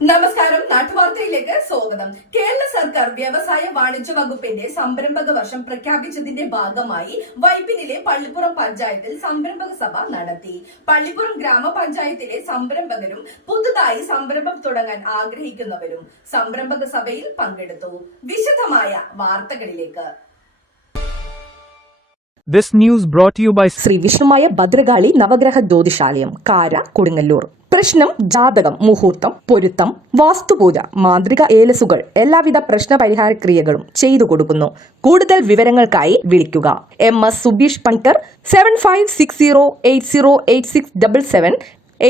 നമസ്കാരം. നാട്ടുവാർത്തയിലേക്ക് സ്വാഗതം. കേരള സർക്കാർ വ്യവസായ വാണിജ്യ വകുപ്പിന്റെ സംരംഭക വർഷം പ്രഖ്യാപിച്ചതിന്റെ ഭാഗമായി വൈപ്പിനിലെ പള്ളിപ്പുറം പഞ്ചായത്തിൽ സംരംഭക സഭ നടത്തി. പള്ളിപ്പുറം ഗ്രാമപഞ്ചായത്തിലെ സംരംഭകരും പുതുതായി സംരംഭം തുടങ്ങാൻ ആഗ്രഹിക്കുന്നവരും സംരംഭക സഭയിൽ പങ്കെടുത്തു. വിശദമായ വാർത്തകളിലേക്ക്. This news brought to you by Shri Vishnumaya Bhadrakali നവഗ്രഹ ജ്യോതിഷാലയം, കാര, കൊടുങ്ങല്ലൂർ. പ്രശ്നം, ജാതകം, മുഹൂർത്തം, പൊരുത്തം, വാസ്തുപൂജ, മാന്ത്രിക ഏലസുകൾ, എല്ലാവിധ പ്രശ്ന പരിഹാര ക്രിയകളും ചെയ്തു കൊടുക്കുന്നു. കൂടുതൽ വിവരങ്ങൾക്കായി വിളിക്കുക MS സുബീഷ് പണിക്കർ 7560808677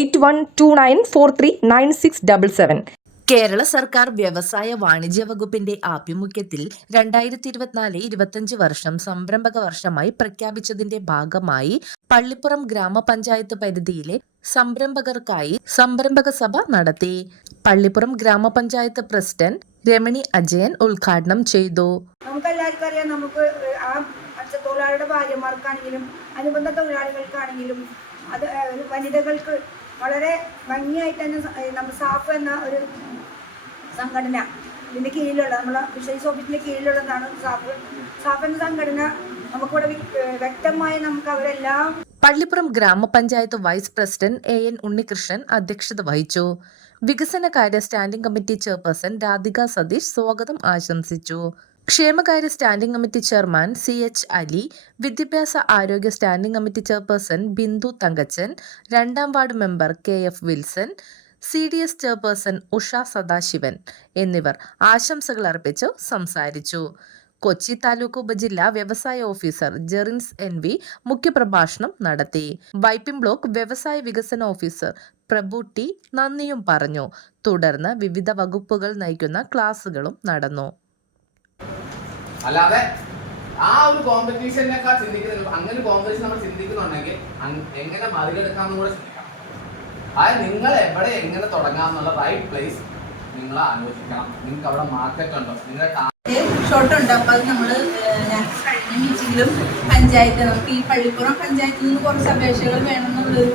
8129439677. കേരള സർക്കാർ വ്യവസായ വാണിജ്യ വകുപ്പിന്റെ ആഭിമുഖ്യത്തിൽ 2024-25 വർഷം സംരംഭക വർഷമായി പ്രഖ്യാപിച്ചതിന്റെ ഭാഗമായി പള്ളിപ്പുറം ഗ്രാമപഞ്ചായത്ത് പരിധിയിലെ സംരംഭകർക്കായി സംരംഭക സഭ നടത്തി. പള്ളിപ്പുറം ഗ്രാമപഞ്ചായത്ത് പ്രസിഡന്റ് രമണി അജയൻ ഉദ്ഘാടനം ചെയ്തു. നമുക്കെല്ലാവർക്കും അറിയാം, നമുക്ക് ആ മത്സ്യത്തൊഴിലാളിയുടെ ഭാര്യമാർക്കാണെങ്കിലും അനുബന്ധ തൊഴിലാളികൾക്കാണെങ്കിലും അത് വനിതകൾക്ക് വളരെ ഭംഗിയായിട്ട് തന്നെ നമ്മൾ സാഫ് എന്ന ഒരു സംഘടന, ഇതിൻ്റെ കീഴിലുള്ള നമ്മളെ ഫിഷറീസ് ഓഫീസിൻ്റെ കീഴിലുള്ളതാണ് സാഫ് എന്ന സംഘടന. നമുക്കിവിടെ വ്യക്തമായി നമുക്ക് അവരെല്ലാം. പള്ളിപ്പുറം ഗ്രാമപഞ്ചായത്ത് വൈസ് പ്രസിഡന്റ് AN ഉണ്ണികൃഷ്ണൻ അധ്യക്ഷത വഹിച്ചു. വികസനകാര്യ standing committee chairperson Radhika Satheesh സ്വാഗതം ആശംസിച്ചു. ക്ഷേമകാര്യ standing committee chairman CH Ali, വിദ്യാഭ്യാസ ആരോഗ്യ standing committee chairperson Bindu Thankachan, 2ാം ward member KF Wilson, CDS chairperson Usha Sadasivan എന്നിവർ ആശംസകൾ അർപ്പിച്ചു സംസാരിച്ചു. കൊച്ചി താലൂക്ക് ഉപജില്ലാ വ്യവസായ ഓഫീസർ ജെറിൻസ് NV മുഖ്യപ്രഭാഷണം നടത്തി. വൈപ്പിൻ ബ്ലോക്ക് വ്യവസായ വികസന ഓഫീസർ പ്രഭു T നന്ദിയും പറഞ്ഞു. തുടർന്ന് വിവിധ വകുപ്പുകൾ നയിക്കുന്ന ക്ലാസുകളും നടന്നു. അല്ലാതെ ആ ഒരു കോമ്പറ്റീഷനേക്കാൾ ചിന്തിക്കുന്നില്ല. അങ്ങനെ കോമ്പറ്റീഷൻ നമ്മൾ ചിന്തിക്കുന്നുണ്ടെങ്കിൽ എങ്ങനെ മറികടക്കാമെന്ന് കൂടെ ചിന്തിക്കണം. അതായത് നിങ്ങൾ എവിടെ എങ്ങനെ തുടങ്ങാമെന്നുള്ള റൈറ്റ് പ്ലേസ് നിങ്ങൾ ആലോചിക്കണം. നിങ്ങൾക്ക് അവിടെ മാർക്കറ്റ് ഉണ്ടോ, നിങ്ങളുടെ ഷോർട്ട് ഉണ്ട്. അപ്പോൾ അത് നമ്മൾ കഴിഞ്ഞ മീറ്റിങ്ങിലും പഞ്ചായത്ത് നമുക്ക് ഈ പള്ളിപ്പുറം പഞ്ചായത്തിൽ നിന്ന് കുറച്ച് അപേക്ഷകൾ വേണമെന്നുള്ളൊരു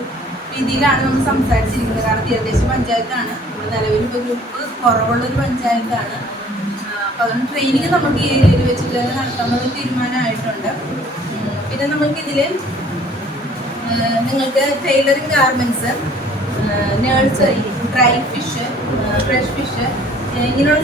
രീതിയിലാണ് നമ്മൾ സംസാരിച്ചിരിക്കുന്നത്. കാരണം തീരദേശ പഞ്ചായത്താണ്, നമ്മൾ നിലവിൽ ഇപ്പോൾ ഗ്രൂപ്പ് കുറവുള്ളൊരു പഞ്ചായത്താണ്. അപ്പോൾ അതുകൊണ്ട് ട്രെയിനിങ് നമുക്ക് ഈ ഏരിയയിൽ വെച്ചിട്ട് തന്നെ നടത്താമെന്നൊരു തീരുമാനമായിട്ടുണ്ട്. പിന്നെ നമുക്കിതിൽ നിങ്ങൾക്ക് tailoring garments, nursery, dry fish, fresh fish, ഇങ്ങനെയുള്ള